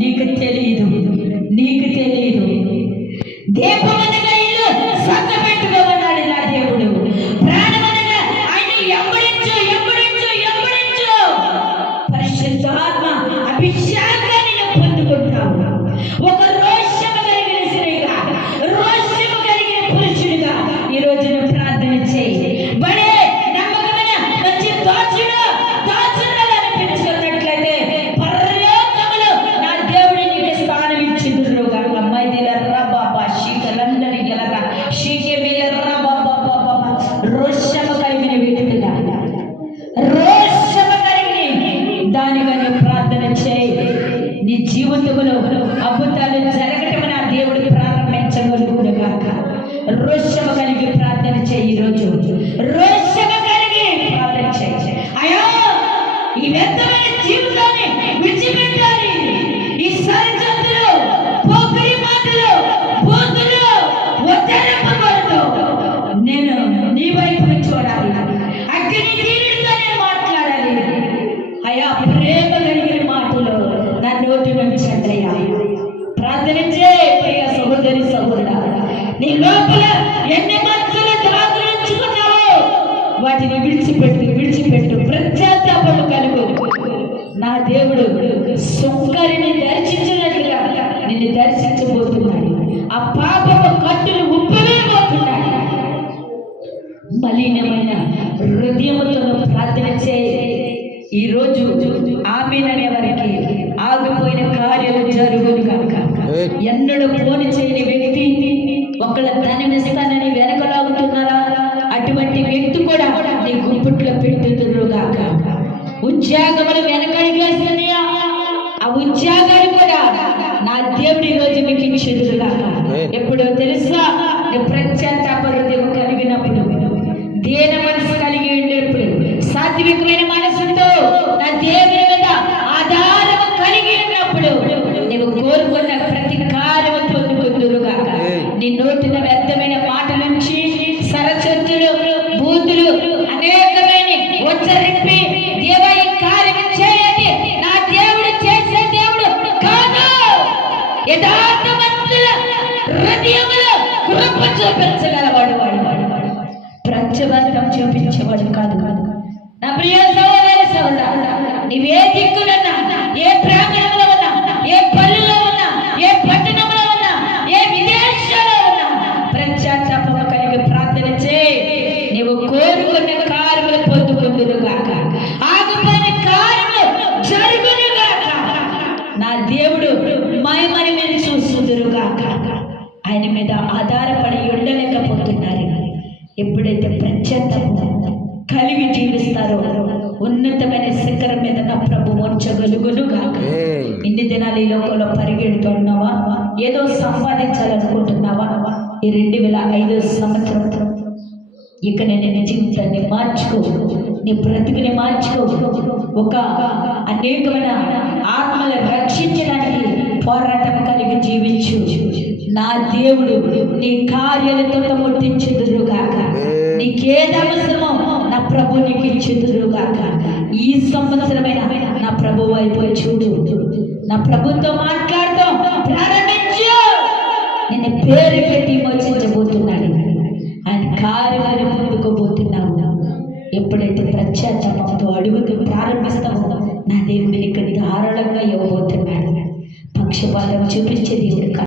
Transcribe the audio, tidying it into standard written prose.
నీకు తెలియదు, నీకు తెలియదు. దీపమనగా ఇల్లు సొంత పెట్టుకోమన్నాడు నా దేవుడు. ప్రాణమనగా ఆయన ఎంబడించు, ఎంబడించు, ఎంబడించు. పరిశుద్ధాత్మ అభిషేకాన్ని నువ్వు పొందుకుంటావు. ఒక రోషము కలిగిన స్త్రీగా, రోషము కలిగిన పురుషుడిగా ఈరోజు నువ్వు ప్రార్థన చేయి. బడే నమ్మకమైన మంచి దోచుడు అనిపించుకున్నట్లయితే పరలోకములో నా దేవుడి నీకు స్థానం ఇచ్చిందురుగా. అమ్మాయి దిలర్రా బాబా శీకలందరి గెలరా శీకే మేలర్రా బాబా బాబా. రోషము కలిగిన వ్యక్తిగా, రోషము కలిగిన దానిగా నువ్వు ప్రార్థన చేయి. నీ జీవితంలో అద్భుతాలు జరగటం నా దేవుడు ప్రారంభించగలుగునుగాక. రోషము కలిగి ప్రార్థన చేయి. ఈరోజు రోషము కలిగి ప్రార్థన చేయి. అయ్యా, ఈ వ్యర్థమైన జీవితాన్ని విడిచిపెట్టాలి. ఈ సరిచతులు, పోకిరి మాటలు, బూతులు ఉద్ధరింపబడదు. నేను నీ వైపు చూడాలి. అగ్ని తీరుతో నేను మాట్లాడాలి. అయ్యా, ప్రేమ కలిగిన మాటలు నా నోటి నుంచి అయ్యా ప్రార్థన చేయి. ప్రియ సహోదరి సహోదరా, నీ లోపల ఎన్ని మచ్చలు దాగులుంచుకున్నావో వాటిని విడిచిపెట్టు, విడిచిపెట్టు. ప్రత్యాతాపము కలుగు. నా దేవుడు సుంకరిని దర్శించినట్లుగా నిన్ను దర్శించబోతున్నాడు. ఆ పాపము కట్టులు ఉప్పవేయబోతున్నాడు. మలినమైన హృదయముతో ప్రార్థన చేయి. ఈరోజు ఆమెననే వారికి ఆగిపోయిన కార్యాలు జరుగును కాక. ఎన్నడూ పోని చేయని వ్యక్తి ఒకళ్ళ ధనం ఇస్తానని వెనకలాగుతున్నారా? అటువంటి వ్యక్తి కూడా నీ గుంపుట్లో పెట్టుతున్నారు కాక. ఉద్యోగములు వెనకడిగేస్తున్నాయా? ఆ ఉద్యోగాలు కూడా నా దేవుడి రోజు మీకు ఇచ్చేది కాక. ఎప్పుడో తెలుసా? ప్రత్యాతాప హృదయం కలిగినప్పుడు, దీన మనసు కలిగి ఉండేప్పుడు, సాత్వికమైన మనసుతో నా దేవుని మీద ఆధారం కలిగి ఉన్నప్పుడు నువ్వు కోరుకున్న ప్రతి కార్యము పొందుకుందురుగాక. నీ నోటిన వ్యర్థమైన మాటల నుంచి సరస్వతులు, బూతులు అనేకమైన ఉచ్చరింపి దేవ ఈ కార్యం చేయండి. నా దేవుడు చేసే దేవుడు కాదు. యథార్థవంతుల హృదయములో కృప చూపించగలవాడు. ప్రత్యవర్గం చూపించేవాడు కాదు. నా ప్రియ సహోదరి సహోదరా, నీవే దిక్కునున్నా, ఏ ప్రాంగణంలో ఉన్నా, ఏ పల్లెలో ఉన్నా, ఏ పట్టణంలో ఉన్నా, ఏ విదేశాల్లో ఉన్నా, ప్రత్యాతాపము కలిగి ప్రార్థన చేయి. నీవు కోరుకున్న కార్యములు పొందుకుందురుగాక. ఆగిపోయిన కార్యములు జరుగునుగాక. నా దేవుడు మహిమని మీద చూస్తుందురుగాక. ఆయన మీద ఆధారపడి ఉండలేకపోతున్నారు. ఎప్పుడైతే ప్రత్యేకము కలిగి జీవిస్తారో ఉన్నతమైన శిఖరం మీద నా ప్రభు ఉంచగలుగునుగాక. ఇన్ని దినాలు ఈ లోకంలో పరిగెడుతున్నావా? ఏదో సంపాదించాలనుకుంటున్నావా? ఈ 2005 సంవత్సరం ఇక నేను నీ జీవితాన్ని మార్చుకో, నీ బ్రతుకుని మార్చుకో. ఒక అనేకమైన ఆత్మలు రక్షించడానికి పోరాటం కలిగి జీవించు. నా దేవుడు నీ కార్యాలతో ముట్టించుదురుగాక. నీకేది అవసరమో నా ప్రభు నీకు ఇచ్చుదురుగాక. ఈ సంవత్సరమైన నా ప్రభు వైపు చూడు. నా ప్రభుతో మాట్లాడతాం ప్రారంభించు. నేను పేరు పెట్టి మోచించబోతున్నాడు. ఆయన కార్యాలను ముందుకోబోతున్నావు. ఎప్పుడైతే ప్రత్యాతాపంతో అడుగుతూ ప్రారంభిస్తావో నా దేవుడు నీకు ధారాళంగా ఇవ్వబోతున్నాడు. పక్షపాతం చూపించే దేవుడు.